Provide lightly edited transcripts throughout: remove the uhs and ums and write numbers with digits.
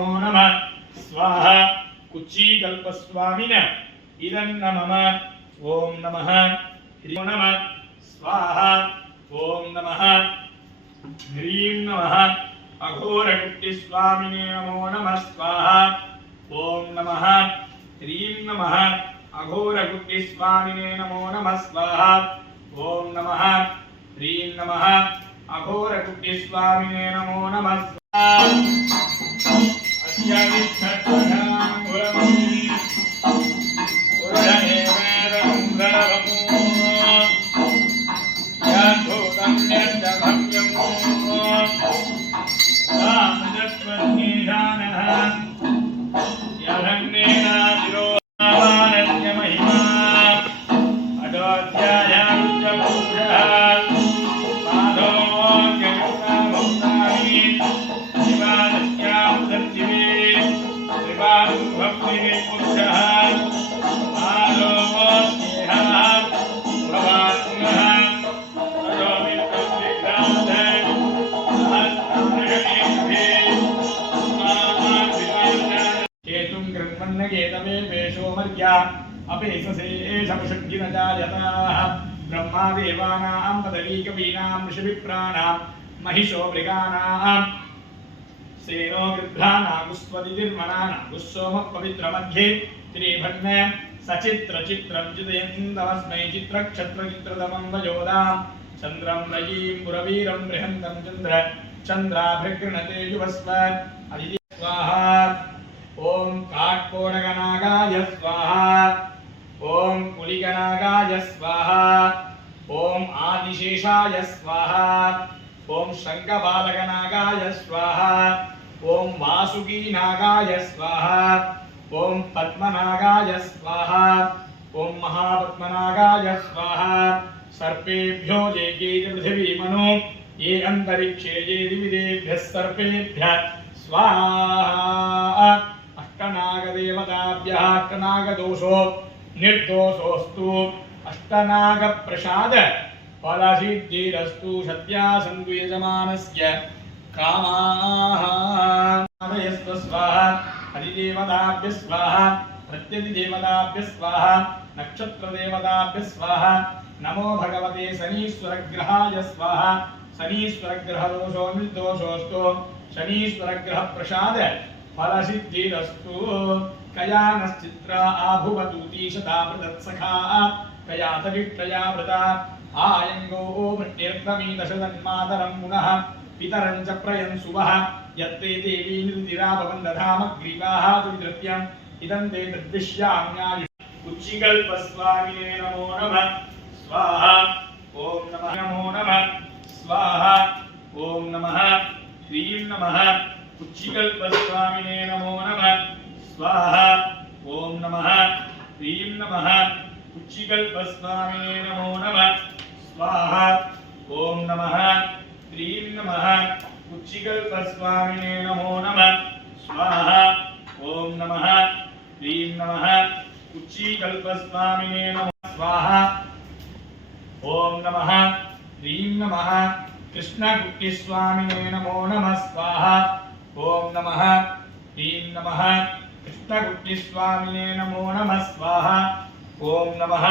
नमो नमः स्वाहा कुच्चीकल्पस्वामिन इदन्न मम ओम नमः ह्रीं नमः स्वाहा ओम नमः ह्रीं नमः अघोरकुट्टिस्वामिने नमो नमः स्वाहा ओम नमः ह्रीं नमः अघोरकुट्टिस्वामिने नमो नमः स्वाहा ओम नमः ह्रीं नमः अघोरकुट्टिस्वामिने नमो नमः स्वाहा ब्रह्मादेवानां पदवीकवीनां ऋषिविप्राणां महिषो मृगाणां सेनो गृध्रानागुस्वदिर्मणानागुस्सोमः पवित्रमध्ये त्रिभन्न सचित्रचित्रं चितयन्तमस्मै चित्रक्षत्रचित्रतमं वयोदां चन्द्रं रयीं पुरवीरं बृहन्तं चन्द्राभ्यगृणते युवस्व अदिति स्वाहा ॐ काट्कोणगनागाय स्वाहा ओम कुलिगनागाय स्वाहा ओम आदिशेषाय स्वाहा ओम शंखबालगनागाय स्वाहा ओम वासुकीनागाय स्वाहा ओम पद्मनागाय स्वाहा ओम महापद्मनागाय स्वाहा सर्पेभ्यो ये पृथिवी मनो ये अंतरिक्षे ये दिविदेभ्यः सर्पेभ्यः स्वाहा अष्टनागदेवताभ्यः अष्टनागदोषो निर्दोषोस्तु अष्टनाग प्रसाद फलसिद्धिरस्तु सत्यासन्तु यजमानस्य कामाः स्वाहा अधिदेवताभ्यः स्वाहा प्रत्यधिदेवताभ्यः स्वाहा नक्षत्रदेवताभ्यः स्वाहा नमो भगवते शनीश्वरग्रहाय स्वाहा शनीश्वरग्रहदोषो निर्दोषोस्तु शनीश्वरग्रहप्रसाद फलसिद्धिरस्तु कयानश्चित्रा आभुवतूतीशतावृतत्सखा कयातविष्टया वृता आयङ्गो मृत्यर्थमीदशदन्मातरं पुनः पितरं च प्रयंसुवः यत्ते देवी निर्दिराभवन्दधामग्रीवाः तुविधृत्यम् इदं ते तद्विष्याम्यायु कुच्चिकल्पस्वामिने नमो नमः स्वाहा ॐ नमः नमो नमः स्वाहा ॐ नमः ह्रीं नमः कुच्चिकल्पस्वामिने नमो नमः स्वाहा ओम नमः ह्रीं नमः कुच्चिकल्पस्वामिने नमो नमः स्वाहा ओम नमः ह्रीं नमः कुच्चिकल्पस्वामिने नमो नमः स्वाहा ओम नमः ह्रीं नमः कुच्चिकल्पस्वामिने नमः स्वाहा ओम नमः ह्रीं नमः कृष्णकुट्टिस्वामिने नमो नमः स्वाहा ओम नमः ह्रीं नमः कृष्णकुट्टिस्वामिने नमो नमः स्वाहा ओम नमः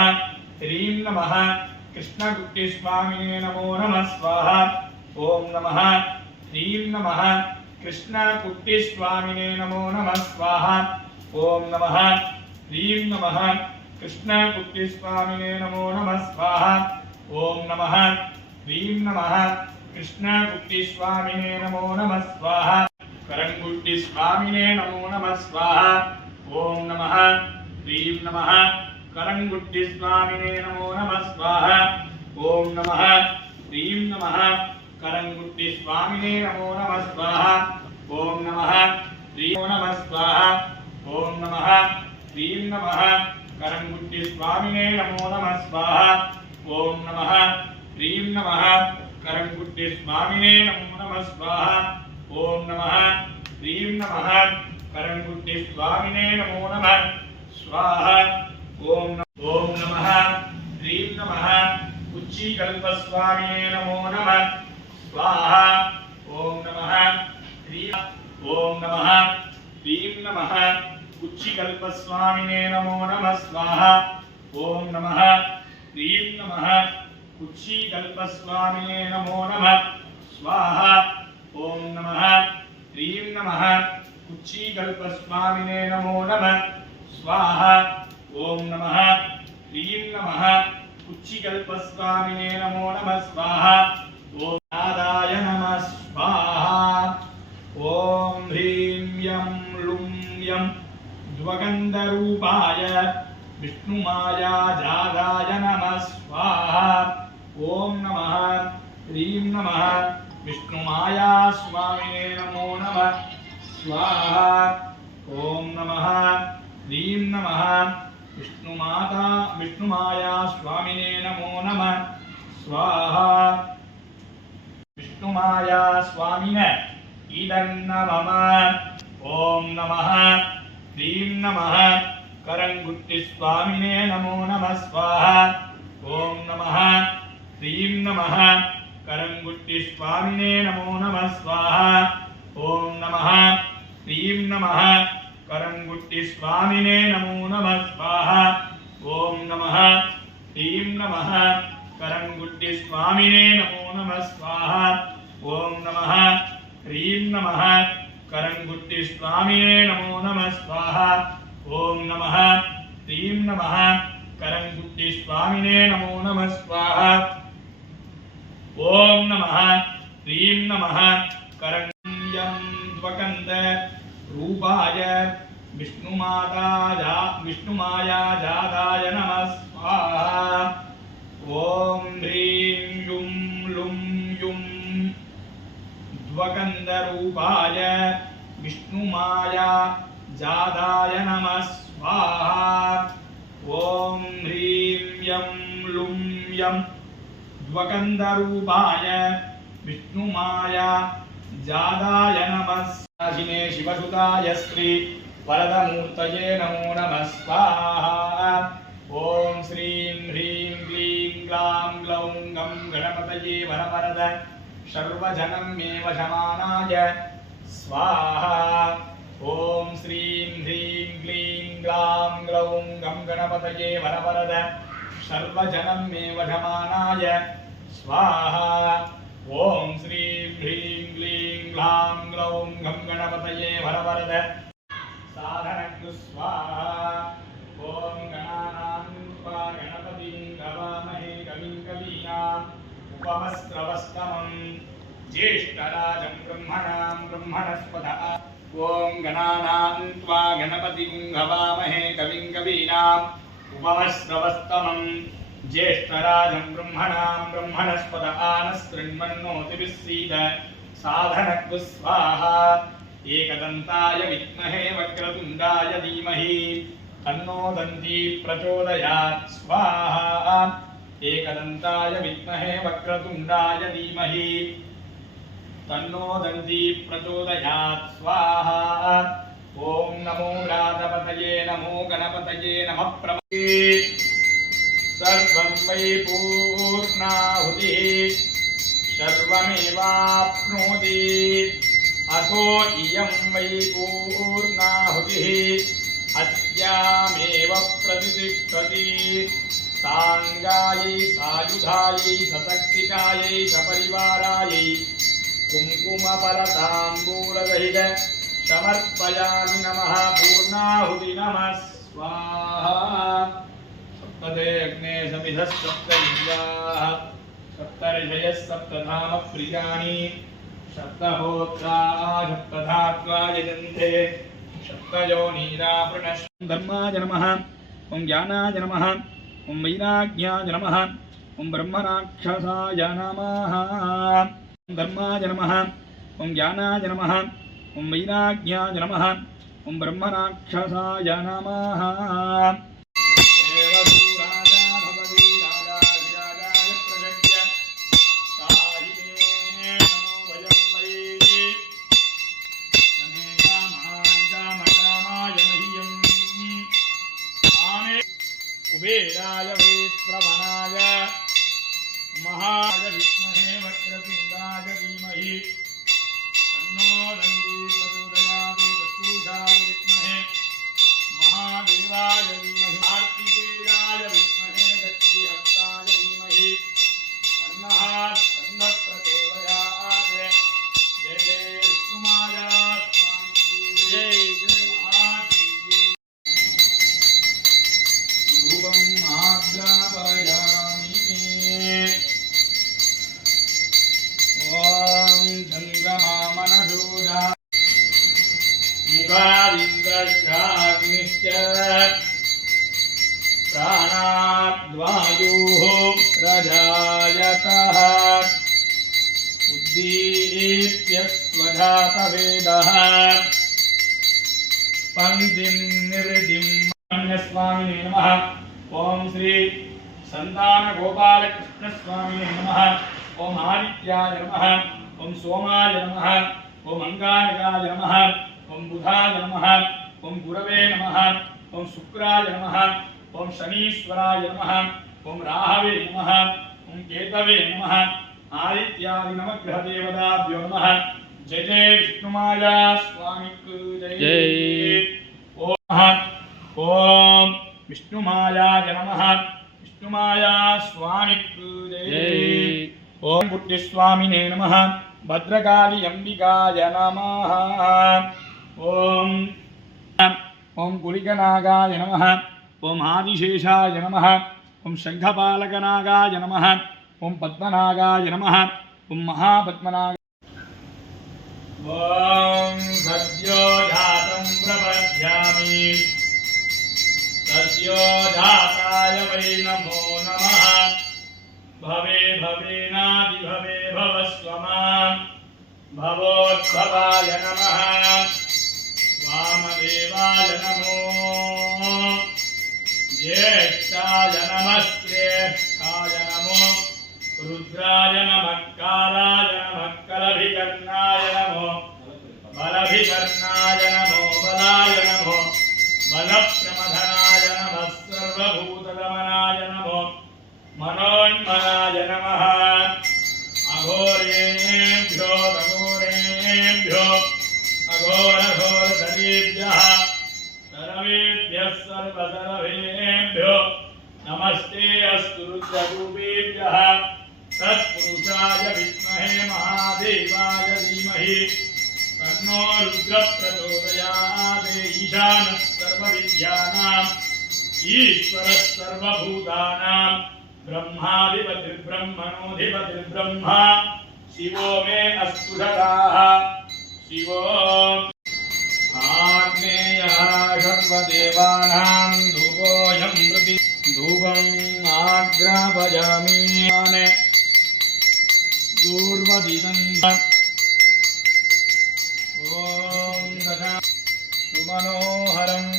ह्रीं नमः कृष्णकुट्टिस्वामिने नमो नमः स्वाहा ओम नमः ह्रीं नमः कृष्णकुट्टिस्वामिने नमो नमः स्वाहा ओम नमः ह्रीं नमः कृष्णकुट्टिस्वामिने नमो नमः स्वाहा ओम नमः ह्रीं नमः कृष्णकुट्टिस्वामिने नमो नमः स्वाहा करंगुट्टिस्वामिने नमो नमः स्वाहा ओम नमः ह्रीं नमः करंगुट्टिस्वामिने नमो नमः स्वाहा ओम नमः ह्रीं नमः करंगुट्टिस्वामिने नमो नमः स्वाहा ओम नमः ह्रीं नमः स्वाहा ओम नमः ह्रीं नमः करंगुट्टिस्वामिने नमो नमः स्वाहा ओम नमः ह्रीं नमः करंगुट्टिस्वामिने नमो नमः स्वाहा ओम नमः ह्रीं नमः करंगुट्टिस्वामिने नमो नमः स्वाहा ओम नमः ह्रीं नमः कुच्चिकल्पस्वामिने नमो नमः स्वाहा ओम नमः ह्रीं ओम नमः ह्रीं नमः कुक्षिकल्पस्वामिने नमो नमः स्वाहा ओम नमः ह्रीं नमः कुक्षिकल्पस्वामिने नमो नमः स्वाहा ओम नमः ह्रीं नमः कुक्षिकल्पस्वामिने नमो नमः स्वाहा ओम नमः ह्रीं नमः कुक्षिकल्पस्वामिने नमो नमः स्वाहा ओम नाराय नमः स्वाहा ओम ह्रीं यं लुं यं द्वगन्धरूपाय विष्णुमाया जागाय नमः स्वाहा ओम नमः ह्रीं नमः विष्णुमाया स्वामिने नमो नमः स्वाहा ओम नमः ह्रीं नमः विष्णुमाया स्वामिने नमो नमः स्वाहा विष्णुमाया स्वामिने इदन्न मम ओम नमः ह्रीं नमः करंगुट्टि स्वामिने नमो नमः स्वाहा ओम नमः ह्रीं नमः करंगुट्टि स्वामिने नमो नमः स्वाहा ओम नमः ह्रीं नमः करंगुट्टि स्वामिने नमो नमः स्वाहा ओम नमः ह्रीं नमः करंगुट्टि स्वामिने नमो नमः स्वाहा ओम नमः ह्रीं नमः करंगुट्टि स्वामिने नमो नमः स्वाहा ओम नमः ह्रीं नमः करंगुट्टि स्वामिने नमो नमः स्वाहा ओम नमः ह्रीं नमः करंगं द्वकन्द रूपाय विष्णुमाया जादाय नमः स्वाहा ओम ह्रीं युं लुं युं द्वगन्धरूपाय विष्णुमाया जादाय नमः स्वाहा ओम ह्रीं यं लुं यं द्वगन्धरूपाय विष्णुमाया जादाय नमः स्वाहिने शिवसुताय श्री वरदमूर्तये नमो नमः स्वाहा ओम श्रीं ह्रीं क्लीं ग्लां ग्लौं गं गणपतये वरवरद सर्वजनं मे वशमानाय स्वाहा ओम श्रीं ह्रीं क्लीं ग्लां ग्लौं गं गणपतये वरवरद सर्वजनं मे वशमानाय स्वाहा ओम श्रीं ह्रीं क्लीं ग्लां ग्लौं गं गणपतये वरवरद साधनक्तु स्वाहा ओम गणानां त्वा गणपतिं गवामहे कविं कवीनाम् उपमस्त्रवस्तमं ज्येष्ठराजं ब्रह्मणस्पद ओम गणानां त्वा गणपतिं गवामहे कविं कवीनाम् उपमस्त्रवस्तमं ज्येष्ठराजं ब्रह्मणस्पद आनस्तृण्वन्नोतिभिस्सीद साधनक्तु स्वाहा एकदन्ताय विद्महे वक्रतुण्डाय धीमहि तन्नो दन्ती प्रचोदयात् स्वाहा एकदन्ताय विद्महे वक्रतुण्डाय धीमहि तन्नो दन्ती प्रचोदयात् स्वाहा ओम नमो राधपतये नमो गणपतये नमः प्रभवे सर्वं वै पूर्णाहुतिः सर्वमेवाप्नोति अतो इयं वै पूर्णाहुतिः अस्यामेव प्रतिष्ठति सांगायै सायुधायै सशक्तिकायै सपरिवारायै कुङ्कुमफलताम्बूलसहित समर्पयामि नमः पूर्णाहुति नमः स्वाहा सप्तते अग्ने समिधः सप्तविद्याः सप्तऋषयः सप्तधाम प्रियाणि सप्तहोत्राः सप्तधात्वा यजन्ते सप्तयोनिरावृणः धर्माय नमः ओं ज्ञानाय नमः ओं वैराग्याय नमः ओं ब्रह्मराक्षसाय नमः धर्माय नमः ओं ज्ञानाय नमः ओं वैराग्याय नमः ओं ब्रह्मराक्षसाय नमः कुबेराय वैश्रवणाय महाय विद्महे वक्रतुण्डाय धीमहि तन्नो दन्ती प्रचोदयात् तत्पुरुषाय प्राणादिन्द्रश्चाग्निश्च प्राणाद्वायुः प्रजायतः उद्दीप्यस्वजातवेदः पंक्तिं निर्दिं स्वामिने नमः। ओम श्री संतान गोपाल कृष्ण स्वामिने नमः। ओम आदित्याय नमः। ओम सोमाय नमः। ओम अंगारकाय नमः। ओम बुधाय नमः। ओम गुरवे नमः। ओम शुक्राय नमः। ओम शनीश्वराय नमः। ओम राहवे नमः। ओम केतवे नमः। आदित्यादि नवग्रह देवताभ्यो नमः। जय जय विष्णुमाया स्वामी जय। ओम विष्णुमायाय नमः। विष्णुमाया स्वामी जय। ओम बुद्धिस्वामिने नमः। भद्रकाली अंबिकाय नमः। ओम ओम कुलिकनागाय नमः। ओम आदिशेषाय नमः। ओम शंखपालकनागाय नमः। ओम पद्मनागाय नमः। ओम महापद्मनाग। ओम सद्यो जातं प्रपद्यामि सद्यो जाताय वै नमो नमः। भवे भवेनादिभवे भवस्वमां भवोद्भवाय नमः। वामदेवाय नमो ज्येष्ठाय नमः। श्रेष्ठाय नमो रुद्राय नमः। कालाय नमः। कलभिकर्णाय नमो बलभिकर्णाय नमो बलाय नमो बलप्रमथनाय नमः। सर्वभूतगमनाय नमो मनोन्मनाय नमः। अघोरेभ्यो अघोरेभ्यो अघोरघोरधरेभ्यः सर्वेभ्यः सर्वसर्वेभ्यो नमस्ते अस्तु रुद्ररूपेभ्यः। तत्पुरुषाय विद्महे महादेवाय धीमहि तन्नो रुद्रः प्रचोदयात्। ईशानः सर्वविद्यानाम् ईश्वरः सर्वभूतानां ब्रह्माधिपतिर्ब्रह्मणोऽधिपतिर्ब्रह्मा शिवो मे अस्तु सदाः। शिवो आग्नेयः सर्वदेवानां धूपोऽयं प्रति धूपम् आग्रापयामि। दूर्वदितं ओम दशा सुमनोहरम्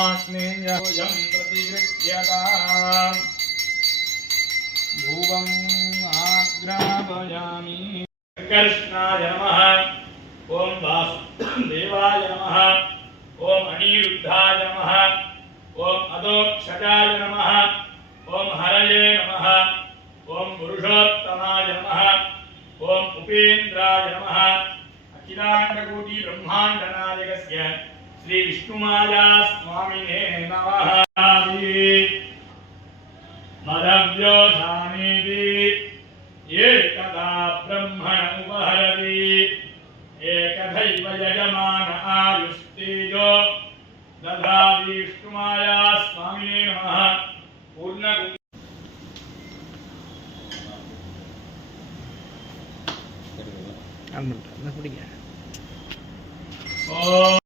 आग्नेयं प्रतिगृह्यताम् धूपम् आग्रापयामि। कृष्णाय नमः। ओम वासुदेवाय नमः। ओम अनिरुद्धाय नमः। ओम अदोक्षजाय नमः। ओम हरये नमः। ओम पुरुषोत्तमाय नमः। ओम उपेन्द्राय नमः। अखिलांडकोटि ब्रह्मांड नायकस्य श्री विष्णुमाया स्वामिने नमः। मदव्यो धानेति एकदा ब्रह्मण उपहरति एकदैव यजमान आयुस्तेजो दधाति। विष्णुमाया स्वामिने नमः। पूर्ण Oh